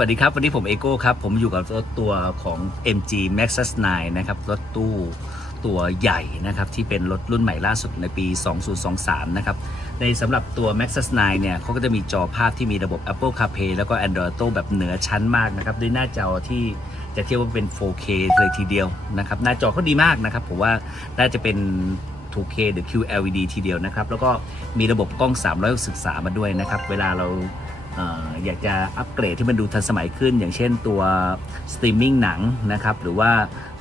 สวัสดีครับ วันนี้ผมเอโก้ครับ ผมอยู่กับรถตัวของ MG Maxus 9 นะครับ รถตู้ตัวใหญ่นะครับ ที่เป็นรถรุ่นใหม่ล่าสุดในปี 2023 นะครับ ในสำหรับตัว Maxus 9 เนี่ยเขาก็จะมีจอภาพที่มีระบบ Apple CarPlay แล้วก็ Android Auto แบบเหนือชั้นมากนะครับ ด้วยหน้าจอที่จะเทียบว่าเป็น 4K เลยทีเดียวนะครับ หน้าจอเขาดีมากนะครับ ผมว่าน่าจะเป็น 2K หรือ QLED ทีเดียวนะครับ แล้วก็มีระบบกล้อง 360 มาด้วยนะครับ เวลาเรา อยากจะอัปเกรดที่มันดูทันสมัยขึ้น อย่างเช่นตัวสตรีมมิ่งหนังนะครับ หรือว่า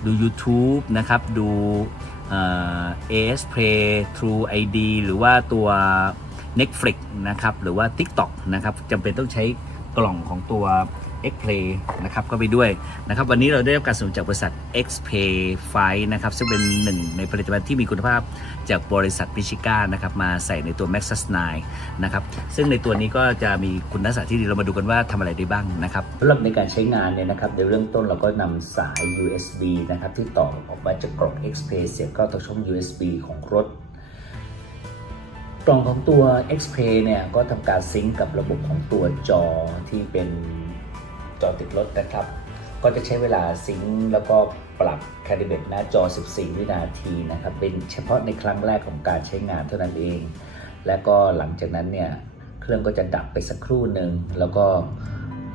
ดู YouTube นะครับ ดูเอ่อ AS Play True ID หรือว่าตัว Netflix นะครับ หรือว่า TikTok นะครับจำเป็นต้องใช้กล่องของตัว Xplay นะครับก็ไปด้วยนะครับวันนี้เราได้รับการสนับสนุนจากบริษัท Xpay 5นะครับซึ่งเป็นหนึ่งในผลิตภัณฑ์ที่มีคุณภาพจากบริษัทพิชิก้านะครับมาใส่ในตัว Maxus 9นะครับซึ่งในตัวนี้ก็จะมีคุณลักษณะที่ดีเรามาดูกันว่าทำอะไรได้บ้างนะครับสำหรับในการใช้งานเนี่ยนะครับในเริ่มต้นเราก็นำสาย USB นะครับที่ต่อออกมาจากกล่อง xplay เสียบเข้าต่อช่อง USB ของรถกล่องของตัว Xpay เนี่ยก็ทำการซิงก์กับระบบของตัวจอที่เป็น จอติดรถนะครับ ก็จะใช้เวลาซิงก์แล้วก็ปรับคาลิเบตหน้าจอ 14 วินาทีนะครับ เป็นเฉพาะในครั้งแรกของการใช้งานเท่านั้นเอง และก็หลังจากนั้นเนี่ยเครื่องก็จะดับไปสักครู่หนึ่งแล้วก็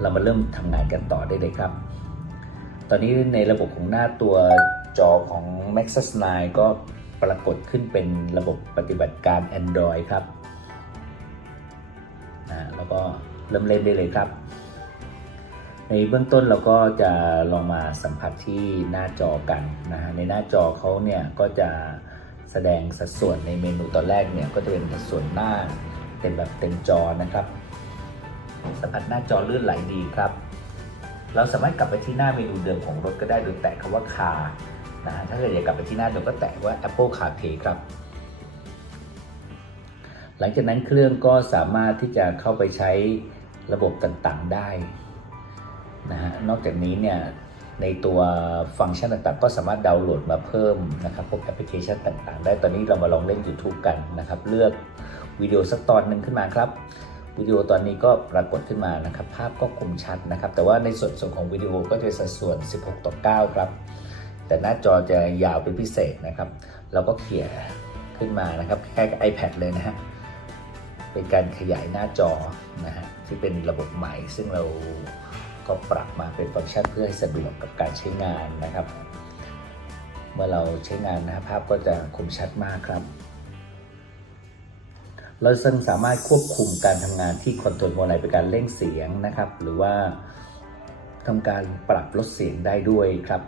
เรามาเริ่มทำงานกันต่อได้เลยครับ ตอนนี้ในระบบของหน้าตัวจอของ Maxus 9 ก็ปรากฏขึ้นเป็นระบบปฏิบัติการ Android ครับ แล้วก็เริ่มเล่นได้เลยครับ ในเบื้องต้นเราก็จะลองมาสัมผัสที่หน้าจอกันนะฮะในหน้าจอเขาเนี่ยก็จะแสดงสัดส่วนในเมนูตอนแรกเนี่ยก็จะเป็นสัดส่วนหน้าเป็นแบบเต็มจอนะครับ สัมผัสหน้าจอลื่นไหลดีครับ เราสามารถกลับไปที่หน้าเมนูเดิมของรถก็ได้โดยแตะคำว่า car นะฮะถ้าเกิดอยากกลับไปที่หน้าเดิมก็แตะว่า Apple CarPlay ครับ หลังจากนั้นเครื่องก็สามารถที่จะเข้าไปใช้ระบบต่างๆได้ นะฮะนอกจากนี้เนี่ยในตัวฟังก์ชันต่างๆ ก็สามารถดาวน์โหลดมาเพิ่มนะครับพวกแอปพลิเคชันต่างๆ ได้ตอนนี้เรามาลองเล่น YouTube กันนะครับ เลือกวิดีโอสักตอนหนึ่งขึ้นมาครับวิดีโอตอนนี้ก็ปรากฏขึ้นมานะครับ ภาพก็คมชัดนะครับ แต่ว่าในส่วนส่วนของวิดีโอก็จะเป็นสัดส่วน 16 ต่อ 9 ครับ แต่หน้าจอจะยาวเป็นพิเศษนะครับ เราก็เขี่ยขึ้นมานะครับคล้ายๆกับ iPad เลยนะฮะเป็นการขยายหน้าจอนะฮะที่เป็นระบบใหม่ซึ่งเรา ก็ปรับมาเป็นฟังก์ชันเพื่อให้สะดวกกับการใช้งานนะครับ เมื่อเราใช้งานนะภาพก็จะคมชัดมากครับ เราซึ่งสามารถควบคุมการทำงานที่คอนโทรลโมไลเป็นการเร่งเสียงนะครับ หรือว่าทำการปรับลดเสียงได้ด้วยครับ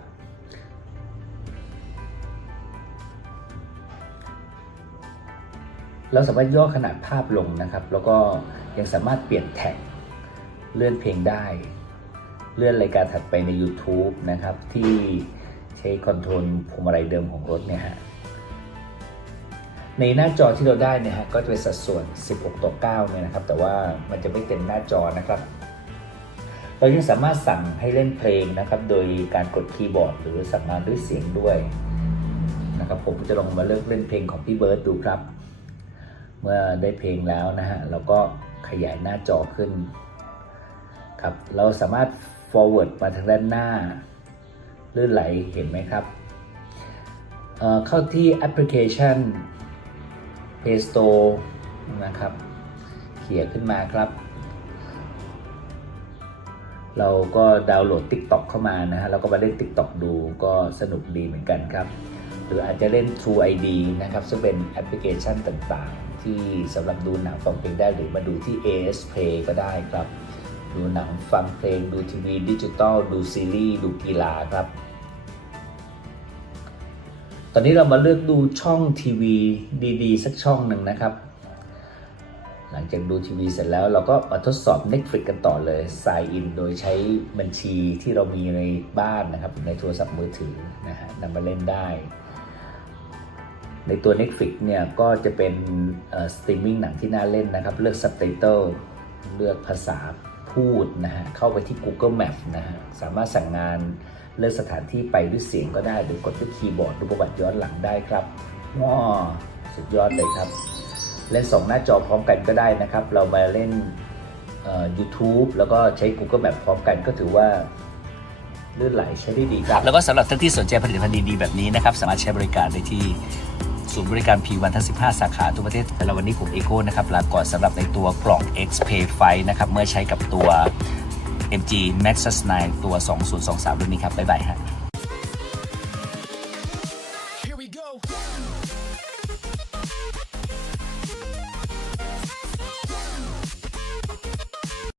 เราสามารถย่อขนาดภาพลงนะครับ แล้วก็ยังสามารถเปลี่ยนแท็กเลื่อนเพลงได้ เลื่อนรายการถัดไปใน YouTube นะครับ ที่ใช้คอนโทรลพวงมาลัยเดิมของรถเนี่ยฮะในหน้าจอที่เราได้เนี่ยฮะก็จะเป็นสัดส่วน 16 ต่อ 9 เนี่ยนะครับ แต่ว่ามันจะไม่เต็มหน้าจอนะครับ เรายังสามารถสั่งให้เล่นเพลงนะครับ โดยการกดคีย์บอร์ด หรือสั่งงานด้วยเสียงด้วยนะครับ ผมจะลองมาเลือกเล่นเพลงของพี่เบิร์ดดูครับ เมื่อได้เพลงแล้วนะฮะเราก็ขยายหน้าจอขึ้นครับ เราสามารถ forward มาทางด้านหน้าลื่นไหลเห็นไหมครับเเข้าที่แอปพลิเคชัน Play Store นะครับ เขียขึ้นมาครับ เราก็ดาวน์โหลด TikTok เข้ามานะฮะเราก็มาเล่น TikTok ดูก็สนุกดีเหมือนกันครับ หรืออาจจะเล่น True ID นะครับ ซึ่งเป็นแอปพลิเคชันต่างๆ ที่สำหรับดูหนังฟังเพลงได้หรือมาดูที่ AS Play ก็ได้ครับ ดูหนังฟังเพลงดูทีวีดิจิตอลดูซีรีส์ดูกีฬาครับ ตอนนี้เรามาเลือกดูช่องทีวีดีๆ สักช่องหนึ่งนะครับ หลังจากดูทีวีเสร็จแล้วเราก็มาทดสอบ Netflix กันต่อเลย sign in โดยใช้บัญชีที่เรามีในบ้านนะครับ ในโทรศัพท์มือถือนะฮะนำมาเล่นได้ในตัว Netflix เนี่ยก็จะเป็นสตรีมมิ่งหนังที่น่าเล่นนะครับ เลือก Subtitle เลือกภาษา พูดนะฮะเข้าไปที่ Google Map นะฮะสามารถสั่งงานเลือกสถานที่ไปด้วยเสียงก็ได้ หรือกดด้วยคีย์บอร์ดดูประวัติย้อนหลังได้ครับว้าสุดยอดเลยครับ เล่นสองหน้าจอพร้อมกันก็ได้นะครับ เรามาเล่น YouTube แล้วก็ใช้ Google Map พร้อมกันก็ถือว่าลื่นไหลใช้ได้ดีครับ แล้วก็สำหรับท่านที่สนใจผลิตภัณฑ์ดีๆแบบนี้นะครับ สามารถใช้บริการได้ที่ ศูนย์บริการ P1 ทั้ง 15 สาขาทั่วประเทศแต่ละวันนี้ผมเอโก้นะครับลาก่อนสำหรับในตัวกล่อง XPay 5นะครับ เมื่อใช้กับตัว MG Maxus 9 ตัว 2023 รุ่นนี้ครับ บ๊ายบายฮะ